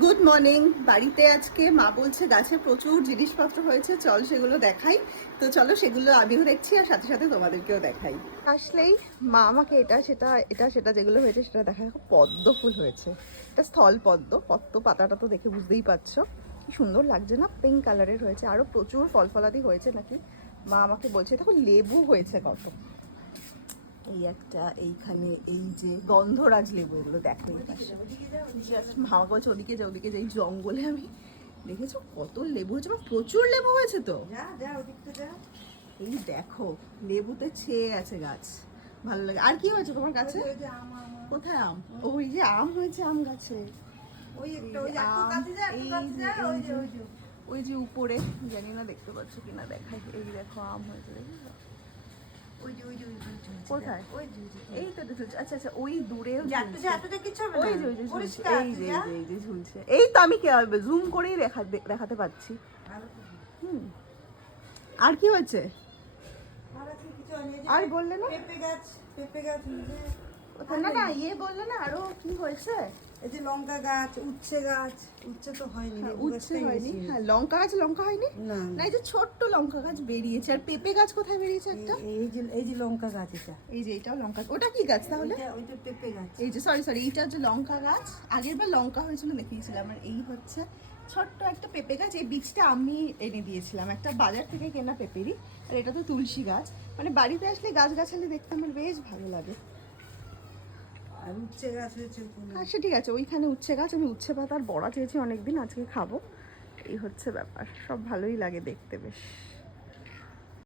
Good morning. বাড়িতে আজকে মা বলছে গাছে প্রচুর জিনিসপত্র হয়েছে, চল সেগুলো দেখাই। তো চলো, সেগুলো আমিও দেখছি আর সাথে সাথে তোমাদেরকেও দেখাই। আসলেই মা আমাকে এটা সেটা যেগুলো হয়েছে সেটা দেখা। দেখো, পদ্ম ফুল হয়েছে, এটা স্থল পদ্ম। পদ্ম পাতাটা তো দেখে বুঝতেই পারছো কি সুন্দর লাগছে না, পিঙ্ক কালারের হয়েছে। আরো প্রচুর ফল ফলাদি হয়েছে নাকি মা আমাকে বলছে। দেখো লেবু হয়েছে কত, এই একটা, এইখানে এই যে গন্ধরাজ লেবু, এগুলো দেখো। মা বলছে ওদিকে যা, ওদিকে যাই, জঙ্গলে আমি দেখেছো কত লেবু হয়েছে, প্রচুর লেবু হয়েছে। তো এই দেখো, লেবুতে ছেয়ে আছে গাছ, ভালো লাগে। আর কি হয়েছে তোমার গাছে? কোথায় আম? ওই যে আম হয়েছে আম গাছে, ওই যে উপরে, জানি না দেখতে পাচ্ছ কিনা, দেখাই। এই দেখো আম হয়েছে, দেখেছো? কোথায়? এই তো ঝুলছে। আচ্ছা আচ্ছা, ওই দূরে ঝুলছে। এই তো আমি জুম করেই দেখাতে পাচ্ছি। আর কি হয়েছে? আর বললে না? না না, ইয়ে বললে না আরো কি হয়েছে? এই যে লঙ্কা গাছ, উচ্ছে গাছ। উচ্ছে তো হয়নি, উচ্ছে হয়নি। হ্যাঁ, লঙ্কা গাছ লঙ্কা হয়নি না। এই যে ছোট্ট লঙ্কা গাছ বেরিয়েছে। আর পেঁপে গাছ কোথায় বেরিয়েছে একটা? এই যে লঙ্কা গাছ, এটা এই যে এটাও লঙ্কা। ওটা কি গাছ তাহলে? ওইটা পেঁপে গাছ। এই যে সরি, এইটা হচ্ছে লঙ্কা গাছ। আগের বার লঙ্কা হয়েছিল দেখিয়েছিলাম। আর এই হচ্ছে ছোট্ট একটা পেঁপে গাছ। এই বীজটা আমি এনে দিয়েছিলাম একটা বাজার থেকে কেনা পেঁপেরই। আর এটা তো তুলসী গাছ। মানে বাড়িতে আসলে গাছগাছালি দেখতে আমার বেশ ভালো লাগে। আর উচ্ছে গাছ হয়েছে। আচ্ছা ঠিক আছে, ওইখানে উচ্ছে গাছ। আমি উচ্ছে পাতার বড়া চেয়েছি অনেকদিন, আজকে খাবো। এই হচ্ছে ব্যাপার, সব ভালোই লাগে দেখতে বেশ।